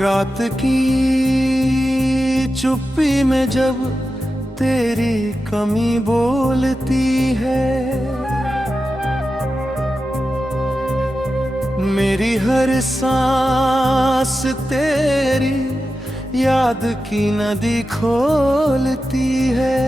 रात की चुप्पी में जब तेरी कमी बोलती है, मेरी हर सांस तेरी याद की नदी खोलती है।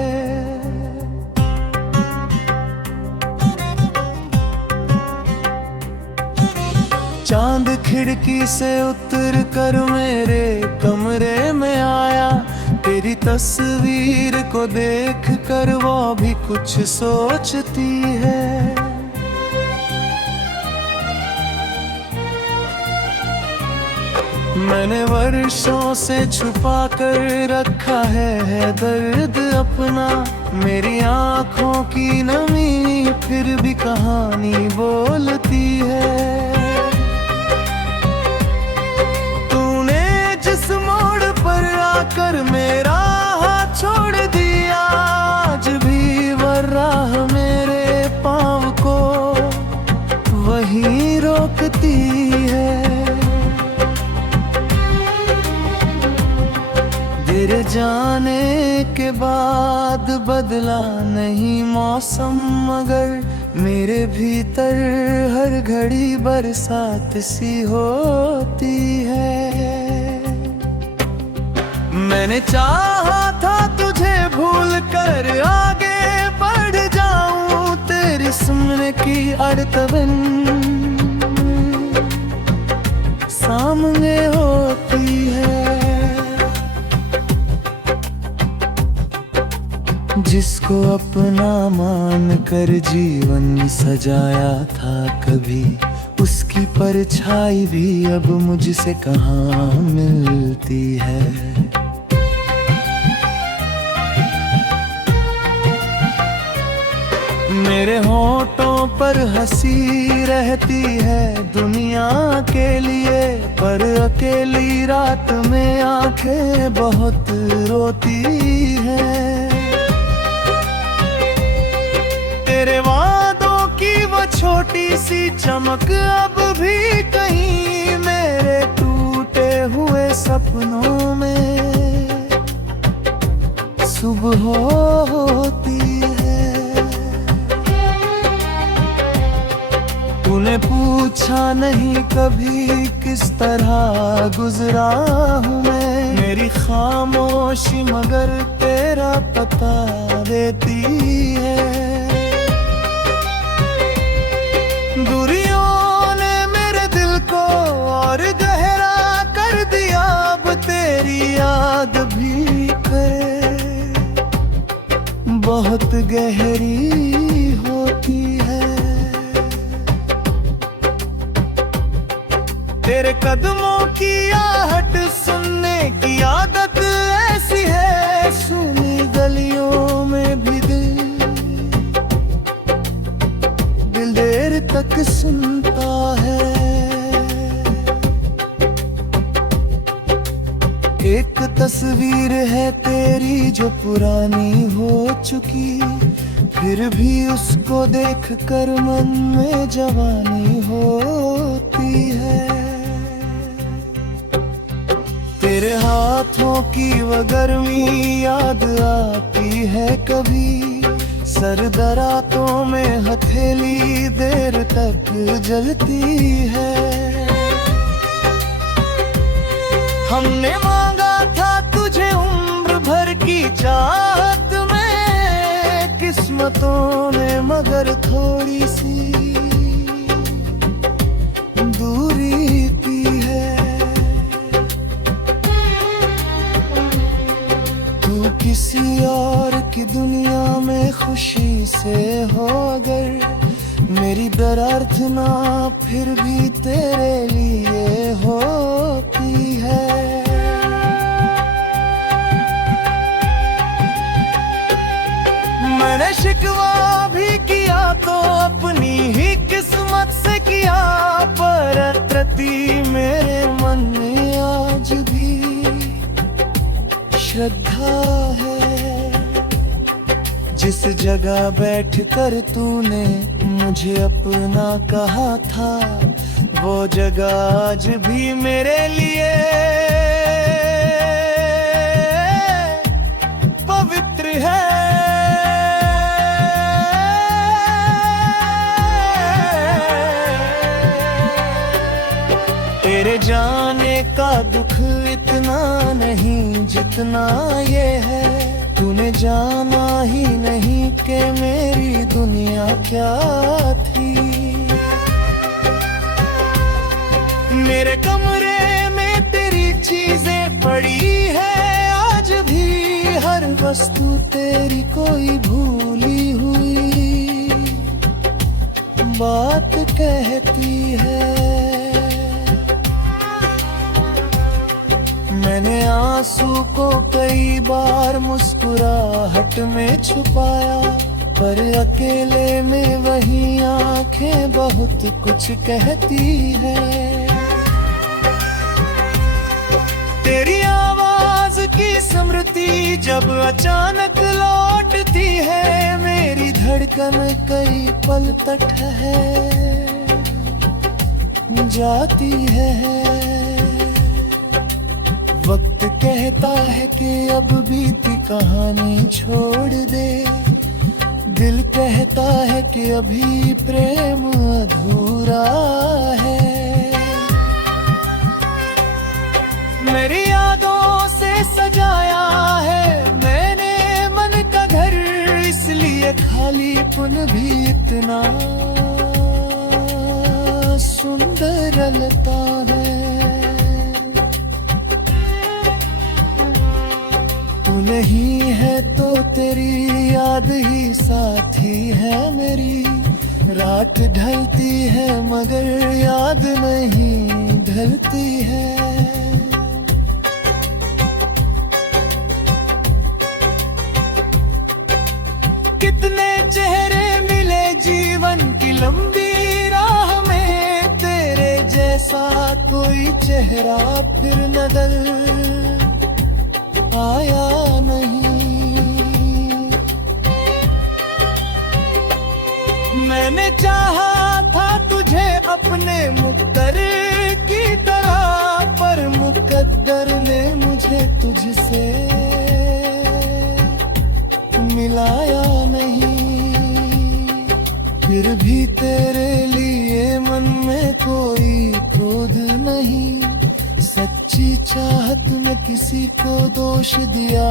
चांद खिड़की से उतर कर मेरे कमरे में आया, तेरी तस्वीर को देख कर वो भी कुछ सोचती है। मैंने वर्षों से छुपा कर रखा है दर्द अपना, मेरी आँखों की नमी फिर भी कहानी बोलती है। कर मेरा हाथ छोड़ दिया, आज भी वो राह मेरे पाँव को वहीं रोकती है। तेरे जाने के बाद बदला नहीं मौसम, मगर मेरे भीतर हर घड़ी बरसात सी होती है। मैंने चाहा था तुझे भूल कर आगे बढ़ जाऊं, तेरी सुनने की अड़तवन सामने होती है। जिसको अपना मान कर जीवन सजाया था कभी, उसकी परछाई भी अब मुझसे कहाँ मिलती है। मेरे होठों पर हंसी रहती है दुनिया के लिए, पर अकेली रात में आंखें बहुत रोती हैं। तेरे वादों की वो छोटी सी चमक अब भी कहीं मेरे टूटे हुए सपनों में सुबह होती है। तूने पूछा नहीं कभी किस तरह गुजरा हूँ मैं, मेरी खामोशी मगर तेरा पता देती है। दूरियों ने मेरे दिल को और गहरा कर दिया, अब तेरी याद भी करे बहुत गहरी होती है। तेरे कदमों की आहट सुनने की आदत ऐसी है, सुनी गलियों में भी दिल देर तक सुनता है। एक तस्वीर है तेरी जो पुरानी हो चुकी, फिर भी उसको देख कर मन में जवानी होती है। तेरे हाथों की वो गर्मी याद आती है कभी, सर्द रातों में हथेली देर तक जलती है। हमने मांगा था तुझे उम्र भर की चाहत में, किस्मतों ने मगर थोड़ी सी दूरी की है। तू किसी और की दुनिया में खुशी से हो अगर, मेरी दर्द ना फिर भी तेरे लिए होती है। मैंने शिकवा भी किया तो अपनी ही किस्मत से किया, पर प्रति मेरे मन में आज भी श्रद्धा है। जिस जगह बैठकर तूने मुझे अपना कहा था, वो जगह आज भी मेरे लिए का दुख इतना नहीं जितना ये है। तूने जाना ही नहीं कि मेरी दुनिया क्या थी। मेरे कमरे में तेरी चीजें पड़ी है आज भी, हर वस्तु तेरी कोई भूली हुई बात कहती है। मैंने आंसू को कई बार मुस्कुराहट में छुपाया, पर अकेले में वही आंखें बहुत कुछ कहती है। तेरी आवाज की स्मृति जब अचानक लौटती है, मेरी धड़कन कई पल तक है जाती है। वक्त कहता है कि अब बीती कहानी छोड़ दे, दिल कहता है कि अभी प्रेम अधूरा है। मेरी यादों से सजाया है मैंने मन का घर, इसलिए खालीपन भी इतना सुंदर लगता है। तू नहीं है तो तेरी याद ही साथी है मेरी। रात ढलती है मगर याद नहीं ढलती है। कितने चेहरे मिले जीवन की लंबी राह में, तेरे जैसा कोई चेहरा फिर नजर आया नहीं। मैंने चाहा था तुझे अपने मुक़द्दर की तरह, पर मुक़द्दर ने मुझे तुझसे मिलाया नहीं। फिर भी तेरे लिए मन में कोई क्रोध नहीं, सच्ची चाहत में किसी को दोष दिया